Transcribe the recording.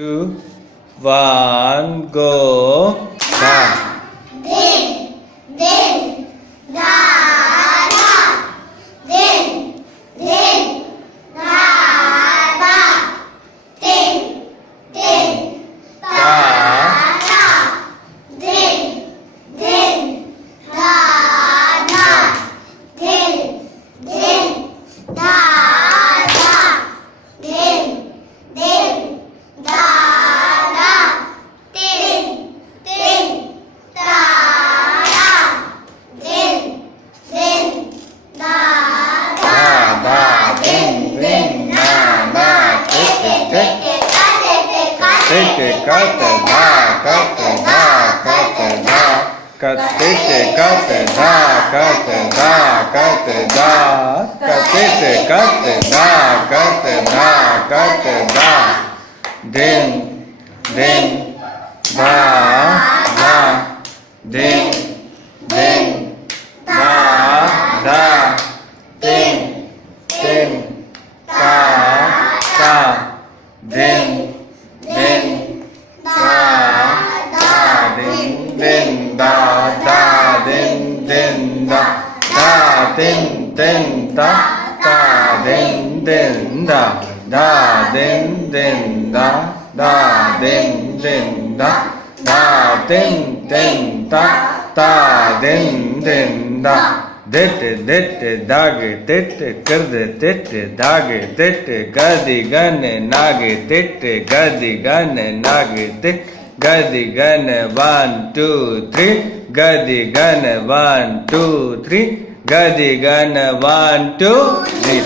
2, 1, go. Da. Din, din, da, da. Din, din, da, da. Din, din, da, da. Din, din, da, da. Din, din, da, da. Din, din, da, da. Din, din, da, da. Din, din, da, da. Da, din, din, na, na, tete, tete. Tete, kate, da, kate, da, kate, da. Katete, kate, da, kate, da, kate, da. Katete, kate, da, kate, da, kate, da. Din, din, da, da. Din, din, da, da. Din, din, da, da. Din, din, da, da. Din, din, da, da. Din, din, da, da. Din, din, da, da. Din, din, da, da. Din, din, da, da. Din, din, da, da. Din, din, da, da. Din, din, da. Dete, dete, dage, tete, kurde, tete, dage, tete, gadi, gane, nage, tete, gadi, gane, nage, tete, gadi, gane, 1, 2, 3, gadi, gane, 1, 2, 3, gadi, gane, 1, 2, 3,